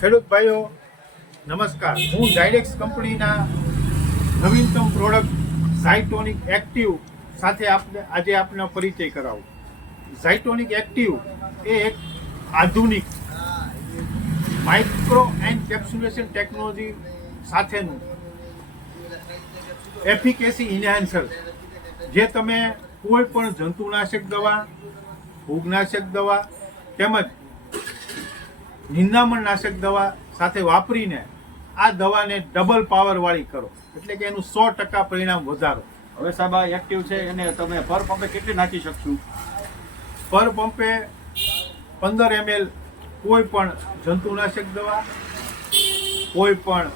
ખેડૂત ભાઈઓ નમસ્કાર, હું ઝાયડેક્સ કંપનીના નવીનતમ પ્રોડક્ટ ઝાયટોનિક એક્ટિવ સાથે આજે આપનો પરિચય કરાવું. ઝાયટોનિક એક્ટિવ એ એક આધુનિક માઇક્રો એન્ડ કેપ્સ્યુલેશન ટેકનોલોજી સાથેનું એફિકેસી ઇન્હાન્સર, જે તમે કોઈ પણ જંતુનાશક દવા, ફૂગનાશક દવા તેમજ નિંદામણ નાશક દવા સાથે વાપરીને આ દવાને ડબલ પાવરવાળી કરો, એટલે કે એનું 100% પરિણામ વધારો. હવે સાહેબ આ એક્ટિવ છે એને તમે પર પંપે કેટલી નાખી શકશું? પર પંપે 15 ml કોઈ પણ જંતુનાશક દવા, કોઈ પણ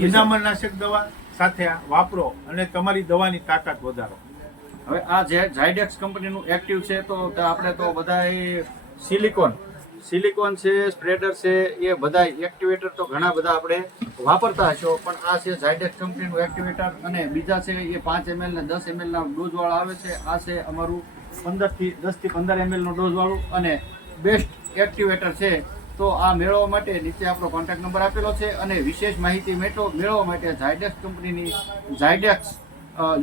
નિંદામણ નાશક દવા સાથે વાપરો અને તમારી દવાની તાકાત વધારો. હવે આ જે ઝાયડેક્સ કંપનીનું એક્ટિવ છે તો આપણે તો બધા સિલિકોન છે, સ્પ્રેડર છે, એ બધા એક્ટિવેટર તો ઘણા બધા આપણે વાપરતા હશો, પણ આ છે ઝાયડેક્સ કંપનીનું એક્ટિવેટર અને બીજા છે એ 5 ml ને 10 ml ના ડોઝવાળા આવે છે. આ છે અમારું 10 થી 15 ml નો ડોઝવાળું અને બેસ્ટ એક્ટિવેટર છે. તો આ મેળવવા માટે નીચે આપણો કોન્ટેક્ટ નંબર આપેલો છે અને વિશેષ માહિતી મેળવવા માટે ઝાયડેક્સ કંપનીની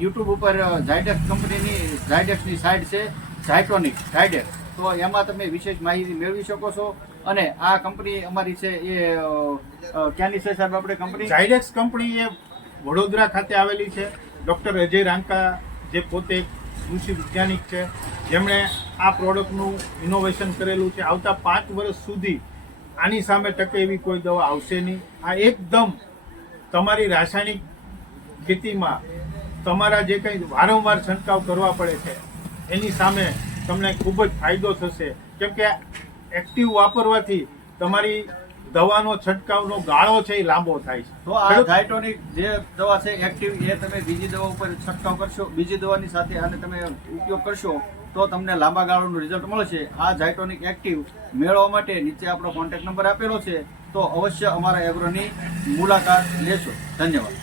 યુટ્યુબ ઉપર ઝાયડેક્સ કંપનીની ઝાયડેક્સની સાઇટ છે ઝાયટોનિક ઝાયડેક્સ, તો એમાં તમે વિશેષ માહિતી મેળવી શકો છો. અને આ કંપની અમારી છે એ ક્યાંની છે સાહેબ? આપણે કંપની ઝાયડેક્સ કંપની એ વડોદરા ખાતે આવેલી છે. ડૉક્ટર અજય રાંકા, જે પોતે કૃષિ વૈજ્ઞાનિક છે, જેમણે આ પ્રોડક્ટનું ઇનોવેશન કરેલું છે. આવતા 5 વર્ષ સુધી આની સામે ટકે એવી કોઈ દવા આવશે નહીં. આ એકદમ તમારી રાસાયણિક ખેતીમાં તમારા જે કંઈ વારંવાર છંટકાવ કરવા પડે છે એની સામે તમને ખૂબ જ ફાયદો થશે, કેમ કે એક્ટિવ વાપરવાથી તમારી દવાનો છંટકાવનો ગાળો છે એ લાંબો થાય છે. તો આ ઝાયટોનિક જે દવા છે એક્ટિવ, એ તમે બીજી દવા ઉપર છંટકાવ કરશો, બીજી દવાની સાથે આને તમે ઉપયોગ કરશો તો તમને લાંબા ગાળાનું રિઝલ્ટ મળશે. આ ઝાયટોનિક એક્ટિવ મેળવવા માટે નીચે આપણો કોન્ટેક્ટ નંબર આપેલો છે, તો અવશ્ય અમારા એગ્રોની મુલાકાત લેશો. ધન્યવાદ.